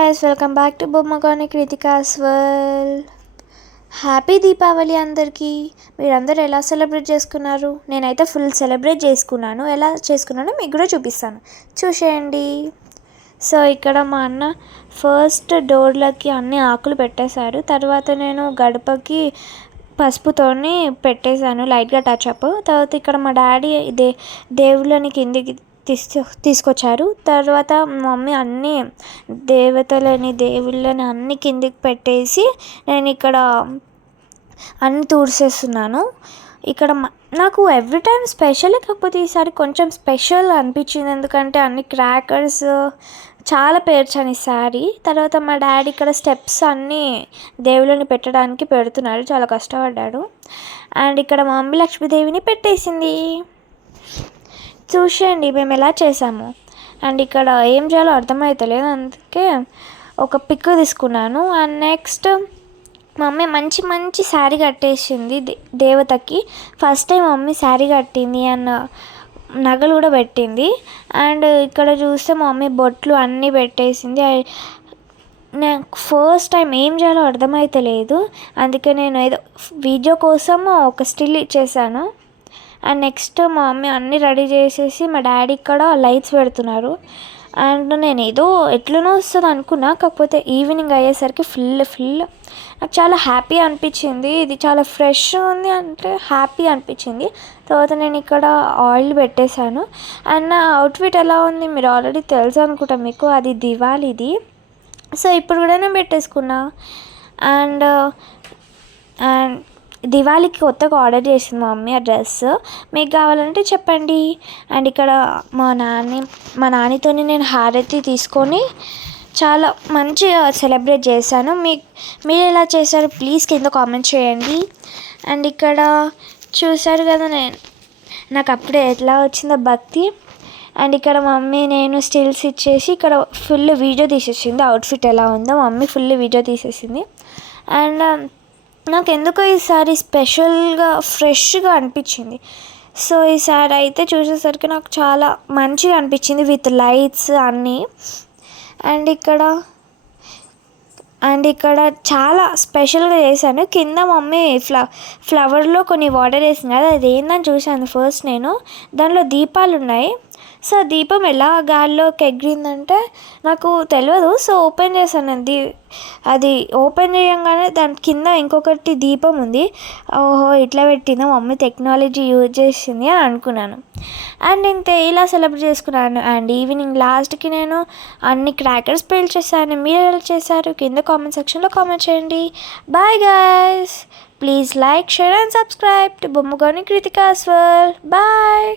Guys welcome back to Bommagani Kritika's world. Happy Deepavali అందరికీ. మీరందరూ ఎలా సెలబ్రేట్ చేసుకున్నారు? నేనైతే ఫుల్ సెలబ్రేట్ చేసుకున్నాను. ఎలా చేసుకున్నానో మీకు కూడా చూపిస్తాను, చూసేయండి. సో ఇక్కడ మా అన్న ఫస్ట్ డోర్లకి అన్ని ఆకులు పెట్టేశారు. తర్వాత నేను గడపకి పసుపుతోని పెట్టేశాను, లైట్గా టచ్అప్. తర్వాత ఇక్కడ మా డాడీ దేవుళ్ళని కిందికి తీసుకొచ్చారు. తర్వాత మమ్మీ అన్నీ దేవుళ్ళని అన్ని కిందికి పెట్టేసి నేను ఇక్కడ అన్ని తుడిచేస్తున్నాను. ఇక్కడ నాకు ఎవ్రీ టైం స్పెషల్, కాకపోతే ఈసారి కొంచెం స్పెషల్ అనిపించింది, ఎందుకంటే అన్ని క్రాకర్స్ చాలా పేర్చాను ఈసారి. తర్వాత మా డాడీ ఇక్కడ స్టెప్స్ అన్నీ దేవుళ్ళని పెట్టడానికి పెడుతున్నారు, చాలా కష్టపడ్డాడు. అండ్ ఇక్కడ మా మమ్మీ లక్ష్మీదేవిని పెట్టేసింది, చూసేయండి మేము ఎలా చేసాము. అండ్ ఇక్కడ ఏం చేయాలో అర్థమవుతలేదు, అందుకే ఒక పిక్ తీసుకున్నాను. అండ్ నెక్స్ట్ మమ్మీ మంచి మంచి శారీ కట్టేసింది దేవతకి. ఫస్ట్ టైం మమ్మీ శారీ కట్టింది అన్న నగలు కూడా పెట్టింది. అండ్ ఇక్కడ చూస్తే మమ్మీ బొట్లు అన్నీ పెట్టేసింది. నాకు ఫస్ట్ టైం ఏం చేయాలో అర్థమవుతలేదు, అందుకే నేను ఏదో వీడియో కోసం ఒక స్టిల్ ఇచ్చేసాను. అండ్ నెక్స్ట్ మా మమ్మీ అన్నీ రెడీ చేసేసి మా డాడీ ఇక్కడ లైట్స్ పెడుతున్నారు. అండ్ నేను ఏదో ఎట్లనో వస్తుంది అనుకున్నా, కాకపోతే ఈవినింగ్ అయ్యేసరికి ఫుల్ నాకు చాలా హ్యాపీ అనిపించింది. ఇది చాలా ఫ్రెష్ ఉంది అంటే హ్యాపీ అనిపించింది. తర్వాత నేను ఇక్కడ ఆయిల్ పెట్టేశాను. అండ్ నా అవుట్ఫిట్ ఎలా ఉంది మీరు ఆల్రెడీ తెలుసు అనుకుంటా మీకు, అది దివాళీది. సో ఇప్పుడు కూడా నేను పెట్టేసుకున్నా. అండ్ దివాళీకి కొత్తగా ఆర్డర్ చేసింది మా మమ్మీ ఆ డ్రెస్, మీకు కావాలంటే చెప్పండి. అండ్ ఇక్కడ మా నాన్నతో నేను హారతి తీసుకొని చాలా మంచిగా సెలబ్రేట్ చేశాను. మీరు ఎలా చేశారు ప్లీజ్ కింద కామెంట్ చేయండి. అండ్ ఇక్కడ చూసారు కదా నాకు అప్పుడే ఎట్లా వచ్చిందో భక్తి. అండ్ ఇక్కడ మమ్మీ నేను స్టిల్స్ ఇచ్చేసి ఇక్కడ ఫుల్ వీడియో తీసేసింది, అవుట్ఫిట్ ఎలా ఉందో మమ్మీ ఫుల్ వీడియో తీసేసింది. అండ్ నాకు ఎందుకో ఈసారి స్పెషల్గా ఫ్రెష్గా అనిపించింది. సో ఈసారి అయితే చూసేసరికి నాకు చాలా మంచిగా అనిపించింది విత్ లైట్స్ అన్నీ. అండ్ ఇక్కడ చాలా స్పెషల్గా చేశాను. కింద మమ్మీ ఫ్లవర్లో కొన్ని వాటర్ వేసింది కదా, అది ఏందని చూశాను ఫస్ట్ నేను. దానిలో దీపాలు ఉన్నాయి. సో దీపం ఎలా గాల్లోకి ఎగిరిందంటే నాకు తెలియదు. సో ఓపెన్ చేశాను, అది ఓపెన్ చేయగానే దాని కింద ఇంకొకటి దీపం ఉంది. ఓహో ఇట్లా పెట్టిందా మమ్మీ, టెక్నాలజీ యూజ్ చేసింది అని అనుకున్నాను. అండ్ ఇంతే, ఇలా సెలబ్రేట్ చేసుకున్నాను. అండ్ ఈవినింగ్ లాస్ట్కి నేను అన్ని క్రాకర్స్ పేల్చేసాను. మీరు ఎలా చేశారు కింద కామెంట్ సెక్షన్లో కామెంట్ చేయండి. Bye guys, please like, share and subscribe to Bommagani Kritika's world. Bye.